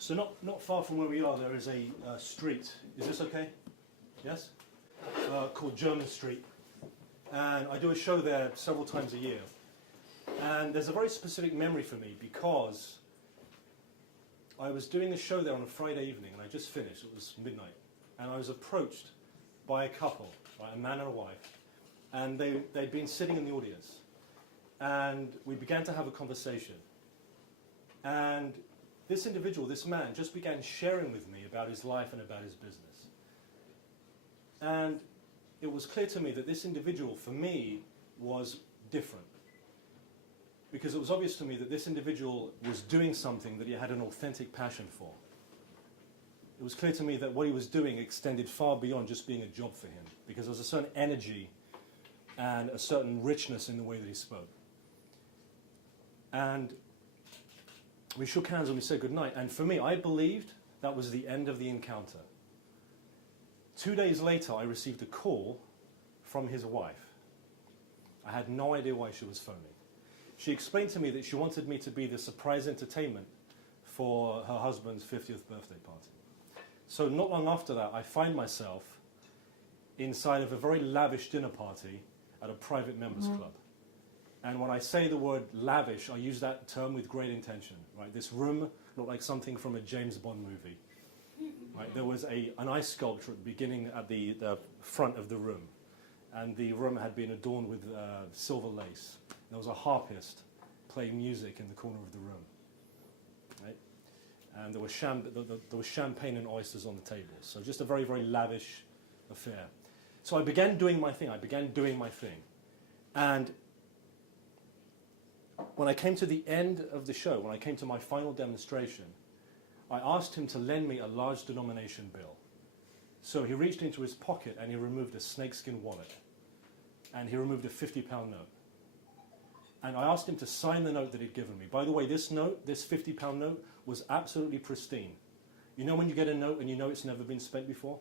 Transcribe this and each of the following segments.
So not far from where we are, there is a street. Is this okay? Yes? Called German Street. And I do a show there several times a year. And there's a very specific memory for me because I was doing a show there on a Friday evening, and I just finished. It was midnight. And I was approached by a couple, by a man and a wife. And they'd been sitting in the audience. And we began to have a conversation. And this individual, this man, just began sharing with me about his life and about his business. And it was clear to me that this individual, for me, was different. Because it was obvious to me that this individual was doing something that he had an authentic passion for. It was clear to me that what he was doing extended far beyond just being a job for him, because there was a certain energy and a certain richness in the way that he spoke. And we shook hands and we said goodnight. And for me, I believed that was the end of the encounter. 2 days later, I received a call from his wife. I had no idea why she was phoning. She explained to me that she wanted me to be the surprise entertainment for her husband's 50th birthday party. So not long after that, I find myself inside of a very lavish dinner party at a private members club. And when I say the word lavish, I use that term with great intention. Right? This room looked like something from a James Bond movie. Right? There was an ice sculpture at the beginning, at the front of the room. And the room had been adorned with silver lace. There was a harpist playing music in the corner of the room. Right? And there was champagne and oysters on the tables. So just a very, very lavish affair. So I began doing my thing. And when I came to the end of the show, when I came to my final demonstration, I asked him to lend me a large denomination bill. So he reached into his pocket and he removed a snakeskin wallet. And he removed a £50 note. And I asked him to sign the note that he'd given me. By the way, this note, this £50 note, was absolutely pristine. You know when you get a note and you know it's never been spent before?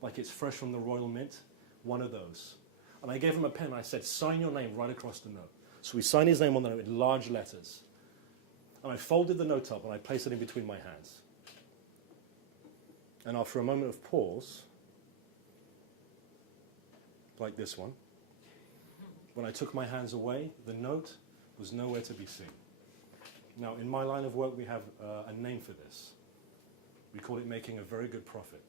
Like it's fresh from the Royal Mint? One of those. And I gave him a pen and I said, sign your name right across the note. So he signed his name on the note in large letters. And I folded the note up and I placed it in between my hands. And after a moment of pause, like this one, when I took my hands away, the note was nowhere to be seen. Now, in my line of work, we have a name for this. We call it making a very good profit.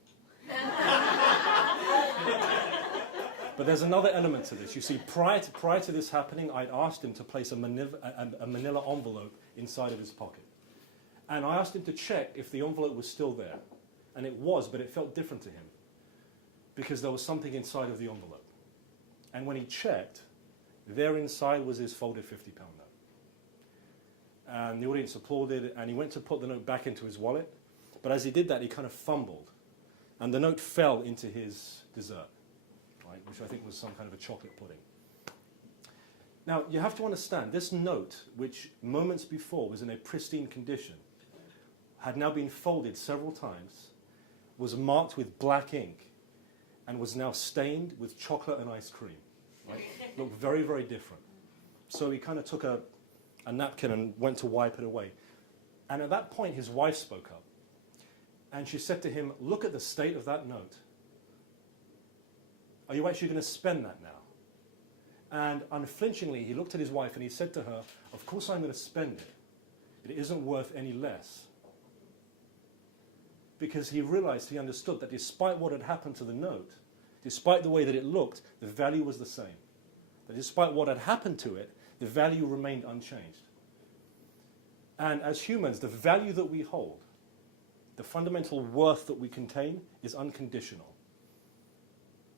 But there's another element to this. You see, prior to this happening, I'd asked him to place a manila envelope inside of his pocket. And I asked him to check if the envelope was still there. And it was, but it felt different to him, because there was something inside of the envelope. And when he checked, there inside was his folded £50 note. And the audience applauded, and he went to put the note back into his wallet. But as he did that, he kind of fumbled. And the note fell into his dessert, right, which I think was some kind of a chocolate pudding. Now, you have to understand, this note, which moments before was in a pristine condition, had now been folded several times, was marked with black ink, and was now stained with chocolate and ice cream. Right? Looked very, very different. So he kind of took a napkin and went to wipe it away. And at that point, his wife spoke up. And she said to him, look at the state of that note. Are you actually going to spend that now? And unflinchingly, he looked at his wife and he said to her, of course I'm going to spend it. It isn't worth any less. Because he realized, he understood that despite what had happened to the note, despite the way that it looked, the value was the same. That despite what had happened to it, the value remained unchanged. And as humans, the value that we hold, the fundamental worth that we contain, is unconditional.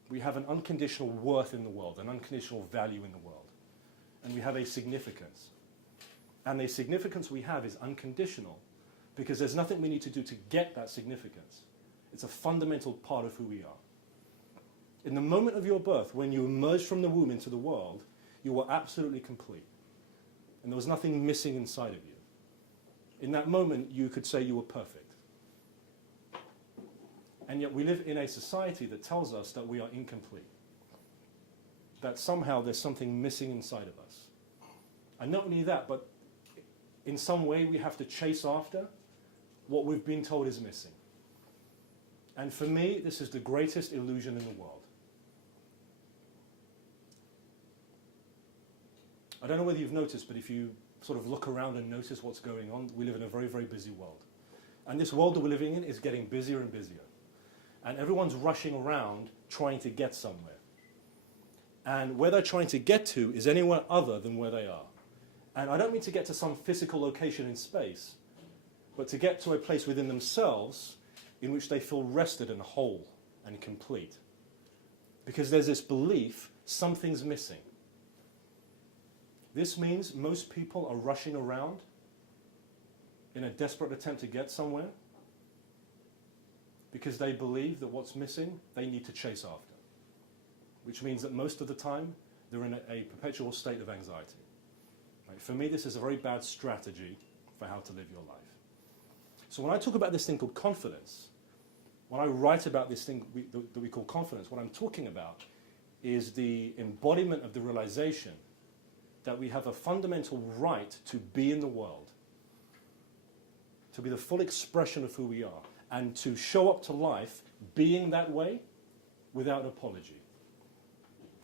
We have an unconditional worth in the world, an unconditional value in the world. And we have a significance. And the significance we have is unconditional, because there's nothing we need to do to get that significance. It's a fundamental part of who we are. In the moment of your birth, when you emerged from the womb into the world, you were absolutely complete. And there was nothing missing inside of you. In that moment, you could say you were perfect. And yet we live in a society that tells us that we are incomplete. That somehow there's something missing inside of us. And not only that, but in some way we have to chase after what we've been told is missing. And for me, this is the greatest illusion in the world. I don't know whether you've noticed, but if you sort of look around and notice what's going on, we live in a very, very busy world. And this world that we're living in is getting busier and busier. And everyone's rushing around trying to get somewhere. And where they're trying to get to is anywhere other than where they are. And I don't mean to get to some physical location in space, but to get to a place within themselves in which they feel rested and whole and complete. Because there's this belief something's missing. This means most people are rushing around in a desperate attempt to get somewhere because they believe that what's missing they need to chase after. Which means that most of the time they're in a perpetual state of anxiety. Right? For me, this is a very bad strategy for how to live your life. So when I talk about this thing called confidence, when I write about this thing that we call confidence, what I'm talking about is the embodiment of the realization that we have a fundamental right to be in the world, to be the full expression of who we are, and to show up to life being that way without apology.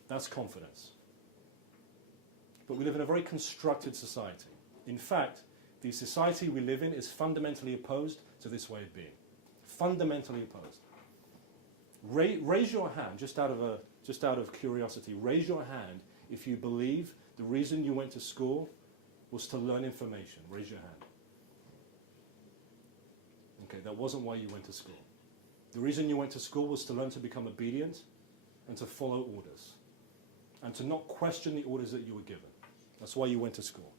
That's confidence. But we live in a very constructed society. In fact, the society we live in is fundamentally opposed to this way of being. Fundamentally opposed. Raise your hand, just out of curiosity, raise your hand if you believe the reason you went to school was to learn information. Raise your hand. Okay, that wasn't why you went to school. The reason you went to school was to learn to become obedient and to follow orders and to not question the orders that you were given. That's why you went to school.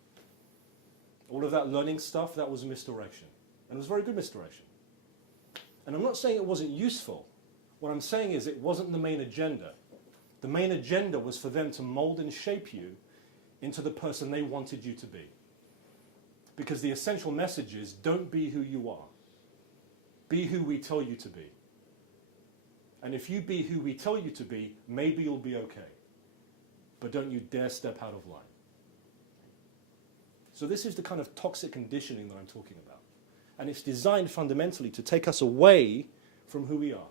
All of that learning stuff, that was misdirection. And it was very good misdirection. And I'm not saying it wasn't useful. What I'm saying is it wasn't the main agenda. The main agenda was for them to mold and shape you into the person they wanted you to be. Because the essential message is, don't be who you are. Be who we tell you to be. And if you be who we tell you to be, maybe you'll be okay. But don't you dare step out of line. So this is the kind of toxic conditioning that I'm talking about. And it's designed fundamentally to take us away from who we are.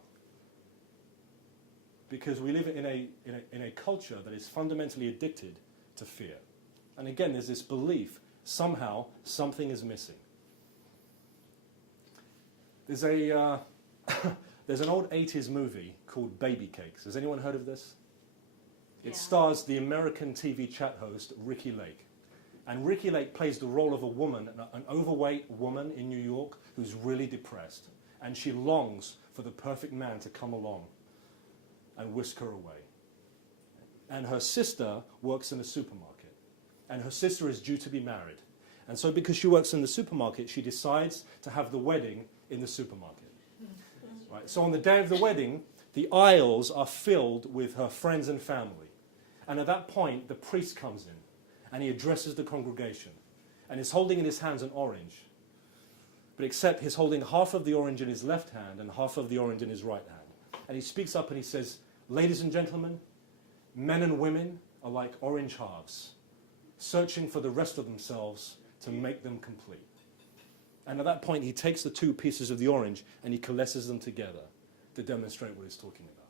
Because we live in a culture that is fundamentally addicted to fear. And again, there's this belief, somehow, something is missing. There's an old 80s movie called Baby Cakes. Has anyone heard of this? It stars the American TV chat host, Ricky Lake. And Ricky Lake plays the role of a woman, an overweight woman in New York who's really depressed. And she longs for the perfect man to come along and whisk her away. And her sister works in a supermarket. And her sister is due to be married. And so because she works in the supermarket, she decides to have the wedding in the supermarket. Right? So on the day of the wedding, the aisles are filled with her friends and family. And at that point, the priest comes in. And he addresses the congregation. And he's holding in his hands an orange. But except he's holding half of the orange in his left hand and half of the orange in his right hand. And he speaks up and he says, "Ladies and gentlemen, men and women are like orange halves, searching for the rest of themselves to make them complete." And at that point, he takes the two pieces of the orange and he coalesces them together to demonstrate what he's talking about.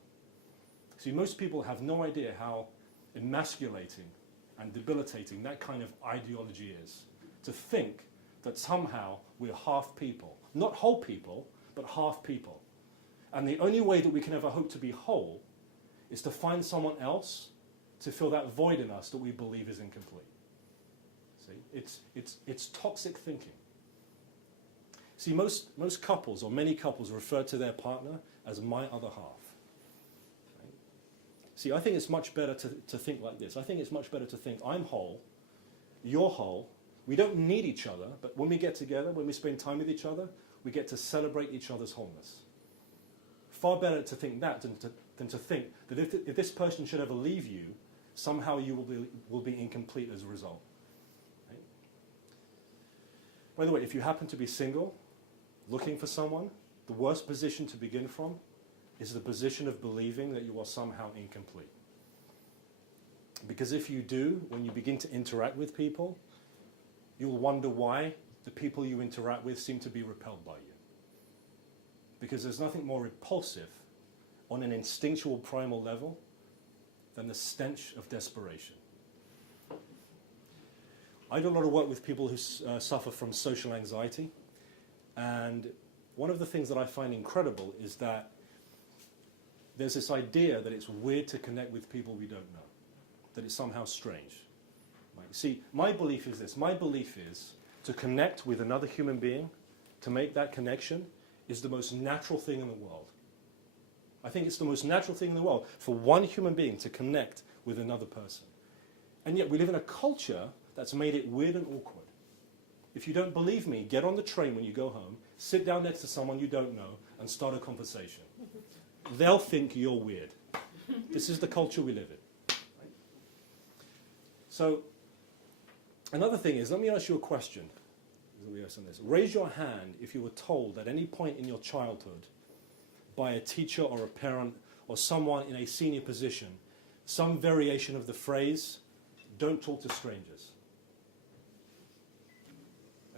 See, most people have no idea how emasculating and debilitating that kind of ideology is. To think that somehow we're half people. Not whole people, but half people. And the only way that we can ever hope to be whole is to find someone else to fill that void in us that we believe is incomplete. See, it's toxic thinking. See, most couples, or many couples, refer to their partner as my other half. Right? See, I think it's much better to think like this. I think it's much better to think, I'm whole, you're whole, we don't need each other, but when we get together, when we spend time with each other, we get to celebrate each other's wholeness. Far better to think that than to think that if this person should ever leave you, somehow you will be incomplete as a result. Right? By the way, if you happen to be single, looking for someone, the worst position to begin from is the position of believing that you are somehow incomplete. Because if you do, when you begin to interact with people, you'll wonder why the people you interact with seem to be repelled by you. Because there's nothing more repulsive on an instinctual primal level than the stench of desperation. I do a lot of work with people who suffer from social anxiety, and one of the things that I find incredible is that there's this idea that it's weird to connect with people we don't know, that it's somehow strange. Right? See, my belief is this. My belief is to connect with another human being, to make that connection, is the most natural thing in the world. I think it's the most natural thing in the world for one human being to connect with another person. And yet we live in a culture that's made it weird and awkward. If you don't believe me, get on the train when you go home, sit down next to someone you don't know, and start a conversation. They'll think you're weird. This is the culture we live in. Right? So, another thing is, let me ask you a question. Raise your hand if you were told at any point in your childhood by a teacher or a parent or someone in a senior position some variation of the phrase, don't talk to strangers.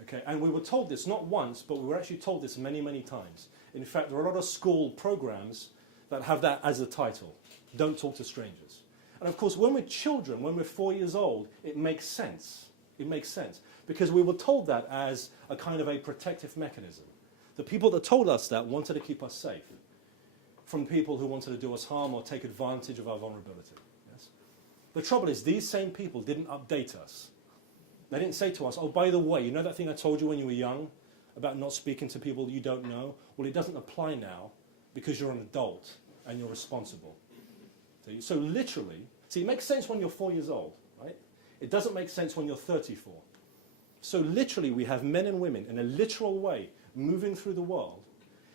Okay, and we were told this not once, but we were actually told this many, many times. In fact, there are a lot of school programs that have that as a title, don't talk to strangers. And of course, when we're children, when we're 4 years old, it makes sense. It makes sense. Because we were told that as a kind of a protective mechanism. The people that told us that wanted to keep us safe from people who wanted to do us harm or take advantage of our vulnerability. Yes? The trouble is, these same people didn't update us. They didn't say to us, oh, by the way, you know that thing I told you when you were young about not speaking to people you don't know? Well, it doesn't apply now because you're an adult and you're responsible. So literally, see, it makes sense when you're 4 years old, right? It doesn't make sense when you're 34. So literally, we have men and women in a literal way moving through the world,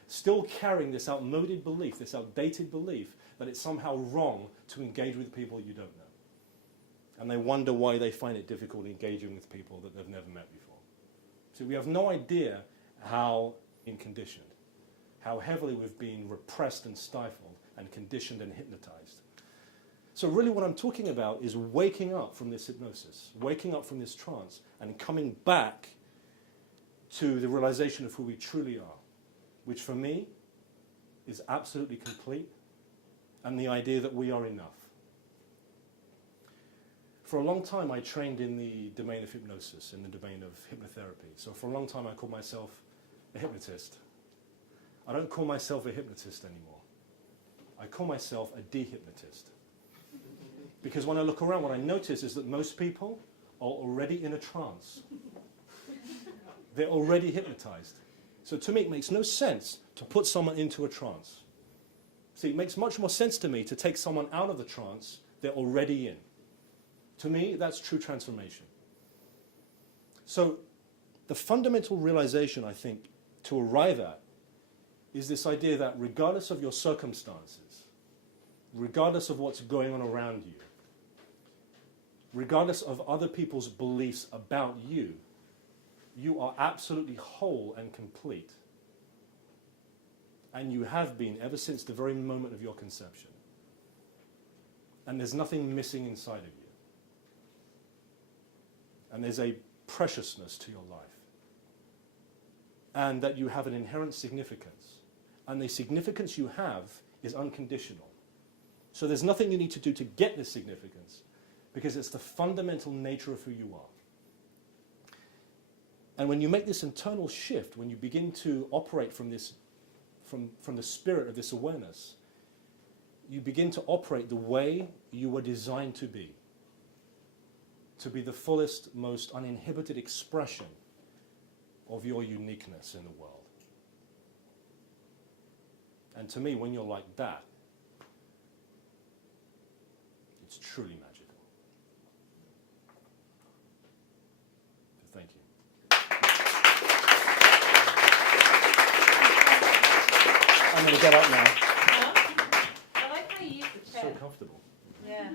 still carrying this outmoded belief, this outdated belief that it's somehow wrong to engage with people you don't know. And they wonder why they find it difficult engaging with people that they've never met before. So we have no idea how we've been conditioned, how heavily we've been repressed and stifled and conditioned and hypnotized. So really what I'm talking about is waking up from this hypnosis, waking up from this trance, and coming back to the realization of who we truly are, which for me is absolutely complete, and the idea that we are enough. For a long time, I trained in the domain of hypnosis, in the domain of hypnotherapy. So for a long time, I called myself a hypnotist. I don't call myself a hypnotist anymore. I call myself a de-hypnotist. Because when I look around, what I notice is that most people are already in a trance. They're already hypnotized. So to me, it makes no sense to put someone into a trance. See, it makes much more sense to me to take someone out of the trance they're already in. To me, that's true transformation. So the fundamental realization, I think, to arrive at is this idea that regardless of your circumstances, regardless of what's going on around you, regardless of other people's beliefs about you, you are absolutely whole and complete. And you have been ever since the very moment of your conception. And there's nothing missing inside of you. And there's a preciousness to your life. And that you have an inherent significance. And the significance you have is unconditional. So there's nothing you need to do to get this significance, because it's the fundamental nature of who you are. And when you make this internal shift, when you begin to operate from this, from the spirit of this awareness, you begin to operate the way you were designed to be the fullest, most uninhibited expression of your uniqueness in the world. And to me, when you're like that, it's truly magical. So thank you. I'm going to get up now. I like how you use the chair. So comfortable. Yeah.